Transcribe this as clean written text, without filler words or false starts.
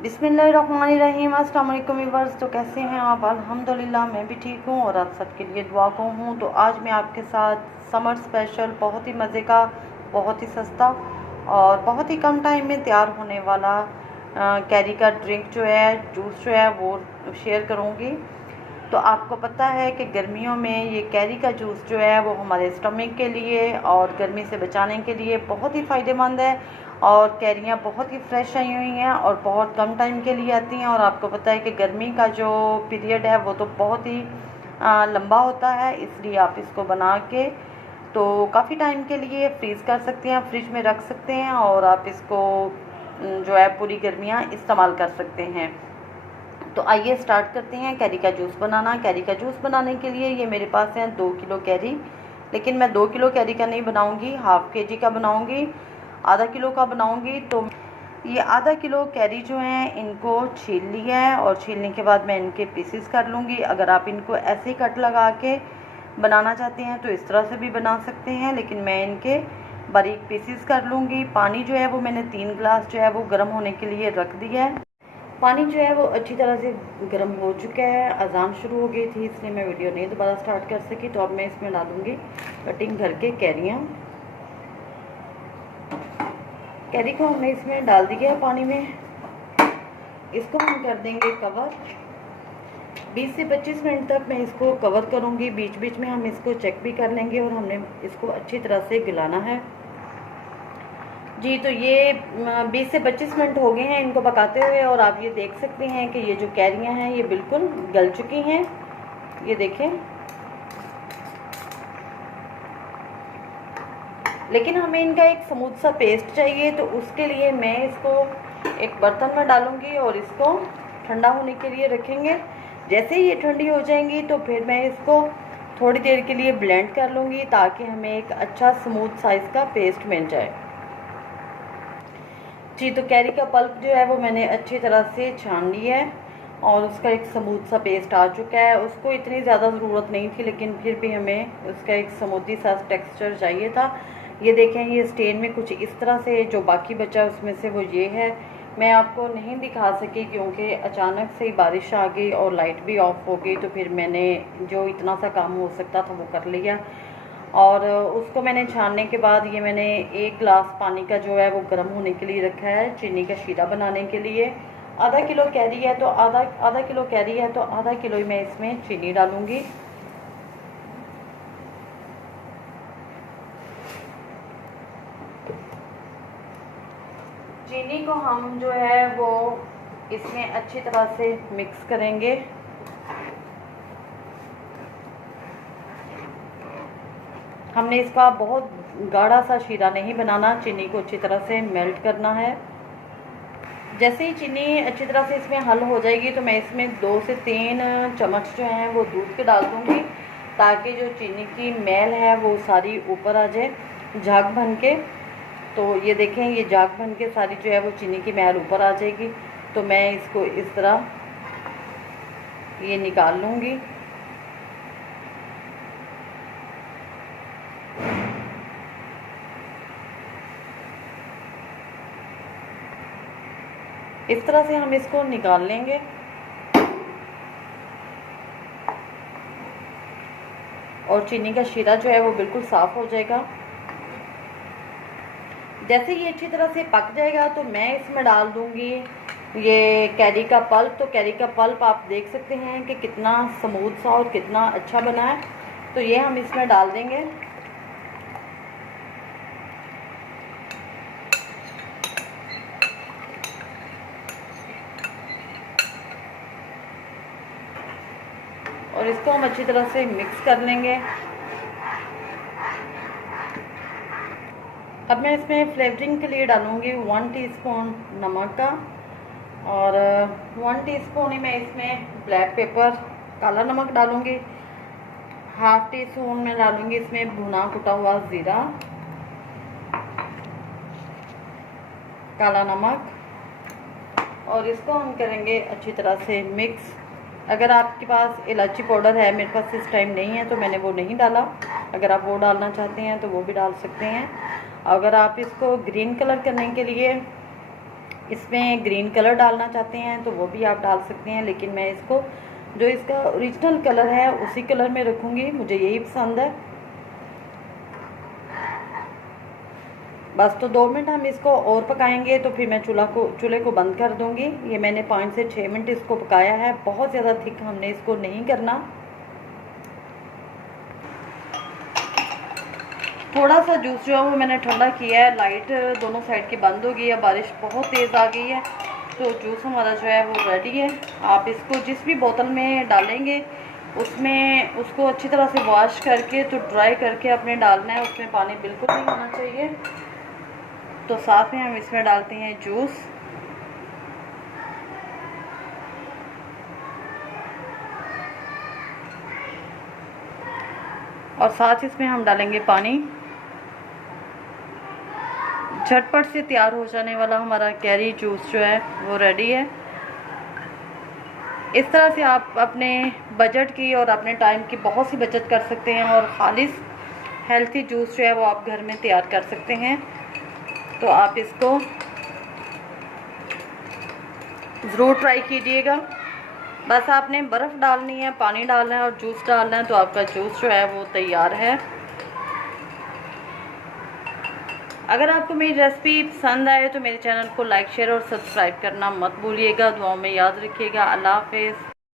बिस्मिल्लाहिर्रहमानिर्रहीम। अस्सलाम वालेकुम व्यूअर्स। तो कैसे हैं आप? अल्हम्दुलिल्लाह मैं भी ठीक हूँ और आप सबके लिए दुआ को हूँ। तो आज मैं आपके साथ समर स्पेशल बहुत ही मज़े का, बहुत ही सस्ता और बहुत ही कम टाइम में तैयार होने वाला कैरी का ड्रिंक जो है, जूस जो है वो शेयर करूँगी। तो आपको पता है कि गर्मियों में ये कैरी का जूस जो है वो हमारे स्टमक के लिए और गर्मी से बचाने के लिए बहुत ही फ़ायदेमंद है। और कैरियाँ बहुत ही फ्रेश आई हुई हैं और बहुत कम टाइम के लिए आती हैं। और आपको पता है कि गर्मी का जो पीरियड है वो तो बहुत ही लंबा होता है, इसलिए आप इसको बना के तो काफ़ी टाइम के लिए फ्रीज़ कर सकते हैं, फ्रिज में रख सकते हैं और आप इसको जो है पूरी गर्मियाँ इस्तेमाल कर सकते हैं। तो आइए स्टार्ट करते हैं कैरी का जूस बनाना। कैरी का जूस बनाने के लिए ये मेरे पास है 2 किलो कैरी, लेकिन मैं 2 किलो कैरी का नहीं बनाऊंगी, हाफ के जी का बनाऊंगी, आधा किलो का बनाऊंगी। तो ये आधा किलो कैरी जो है इनको छील लिया है और छीलने के बाद मैं इनके पीसेस कर लूँगी। अगर आप इनको ऐसे ही कट लगा के बनाना चाहते हैं तो इस तरह से भी बना सकते हैं, लेकिन मैं इनके बारीक पीसेस कर लूँगी। पानी जो है वो मैंने 3 गिलास जो है वो गर्म होने के लिए रख दिया है। पानी जो है वो अच्छी तरह से गर्म हो चुका है। अजान शुरू हो गई थी इसलिए मैं वीडियो नहीं दोबारा स्टार्ट कर सकी। तो अब मैं इसमें डालूँगी कटिंग करके कैरियाँ। कैरी को हमने इसमें डाल दिया है पानी में। इसको हम कर देंगे कवर। 20 से 25 मिनट तक मैं इसको कवर करूँगी। बीच बीच में हम इसको चेक भी कर लेंगे और हमने इसको अच्छी तरह से गलाना है जी। तो ये 20 से 25 मिनट हो गए हैं इनको पकाते हुए और आप ये देख सकते हैं कि ये जो कैरियाँ हैं ये बिल्कुल गल चुकी हैं। ये देखें, लेकिन हमें इनका एक स्मूथ सा पेस्ट चाहिए। तो उसके लिए मैं इसको एक बर्तन में डालूंगी और इसको ठंडा होने के लिए रखेंगे। जैसे ही ये ठंडी हो जाएंगी तो फिर मैं इसको थोड़ी देर के लिए ब्लेंड कर लूँगी ताकि हमें एक अच्छा स्मूथ साइज़ का पेस्ट मिल जाए जी। तो कैरी का पल्प जो है वो मैंने अच्छी तरह से छान लिया है और उसका एक स्मूथ सा पेस्ट आ चुका है। उसको इतनी ज़्यादा ज़रूरत नहीं थी, लेकिन फिर भी हमें उसका एक स्मूथी सा टेक्सचर चाहिए था। ये देखें, ये स्टेन में कुछ इस तरह से जो बाकी बचा उसमें से वो ये है। मैं आपको नहीं दिखा सकी क्योंकि अचानक से ही बारिश आ गई और लाइट भी ऑफ हो गई। तो फिर मैंने जो इतना सा काम हो सकता था वो कर लिया और उसको मैंने छानने के बाद ये मैंने 1 गिलास पानी का जो है वो गर्म होने के लिए रखा है चीनी का शीरा बनाने के लिए। आधा किलो कैरी है तो आधा किलो कैरी है तो आधा किलो ही मैं इसमें चीनी डालूँगी। चीनी को हम जो है वो इसमें अच्छी तरह से मिक्स करेंगे। हमने इसका बहुत गाढ़ा सा शीरा नहीं बनाना, चीनी को अच्छी तरह से मेल्ट करना है। जैसे ही चीनी अच्छी तरह से इसमें हल हो जाएगी तो मैं इसमें 2 से 3 चम्मच जो हैं वो दूध के डाल दूँगी ताकि जो चीनी की मैल है वो सारी ऊपर आ जाए झाग बन के। तो ये देखें, ये झाग बन के सारी जो है वो चीनी की मैल ऊपर आ जाएगी। तो मैं इसको इस तरह ये निकाल लूँगी। इस तरह से हम इसको निकाल लेंगे और चीनी का शीरा जो है वो बिल्कुल साफ़ हो जाएगा। जैसे ये अच्छी तरह से पक जाएगा तो मैं इसमें डाल दूँगी ये कैरी का पल्प। तो कैरी का पल्प आप देख सकते हैं कि कितना स्मूथ सा और कितना अच्छा बना है। तो ये हम इसमें डाल देंगे और इसको हम अच्छी तरह से मिक्स कर लेंगे। अब मैं इसमें फ्लेवरिंग के लिए डालूँगी 1 टीस्पून नमक का और 1 टीस्पून ही मैं इसमें ब्लैक पेपर काला नमक डालूँगी। हाफ टी स्पून में डालूँगी इसमें भुना कुटा हुआ ज़ीरा, काला नमक और इसको हम करेंगे अच्छी तरह से मिक्स। अगर आपके पास इलायची पाउडर है, मेरे पास इस टाइम नहीं है तो मैंने वो नहीं डाला। अगर आप वो डालना चाहते हैं तो वो भी डाल सकते हैं। अगर आप इसको ग्रीन कलर करने के लिए इसमें ग्रीन कलर डालना चाहते हैं तो वो भी आप डाल सकते हैं, लेकिन मैं इसको जो इसका ओरिजिनल कलर है उसी कलर में रखूँगी, मुझे यही पसंद है। बस तो 2 मिनट हम इसको और पकाएंगे तो फिर मैं चूल्हे को बंद कर दूंगी। ये मैंने 5 से 6 मिनट इसको पकाया है, बहुत ज़्यादा थिक हमने इसको नहीं करना। थोड़ा सा जूस जो है वो मैंने ठंडा किया है, लाइट दोनों साइड की बंद हो गई है, बारिश बहुत तेज़ आ गई है, तो जूस हमारा जो है वो रेडी है। आप इसको जिस भी बोतल में डालेंगे उसमें उसको अच्छी तरह से वॉश करके तो ड्राई करके अपने डालना है, उसमें पानी बिल्कुल नहीं होना चाहिए। तो साथ में हम इसमें डालते हैं जूस, और साथ इसमें हम डालेंगे पानी। झटपट से तैयार हो जाने वाला हमारा कैरी जूस जो है वो रेडी है। इस तरह से आप अपने बजट की और अपने टाइम की बहुत सी बचत कर सकते हैं और खालिस हेल्थी जूस जो है वो आप घर में तैयार कर सकते हैं। तो आप इसको ज़रूर ट्राई कीजिएगा। बस आपने बर्फ़ डालनी है, पानी डालना है और जूस डालना है, तो आपका जूस जो है वो तैयार है। अगर आपको मेरी रेसिपी पसंद आए तो मेरे चैनल को लाइक, शेयर और सब्सक्राइब करना मत भूलिएगा। दुआओं में याद रखिएगा। अल्लाह हाफ़िज़।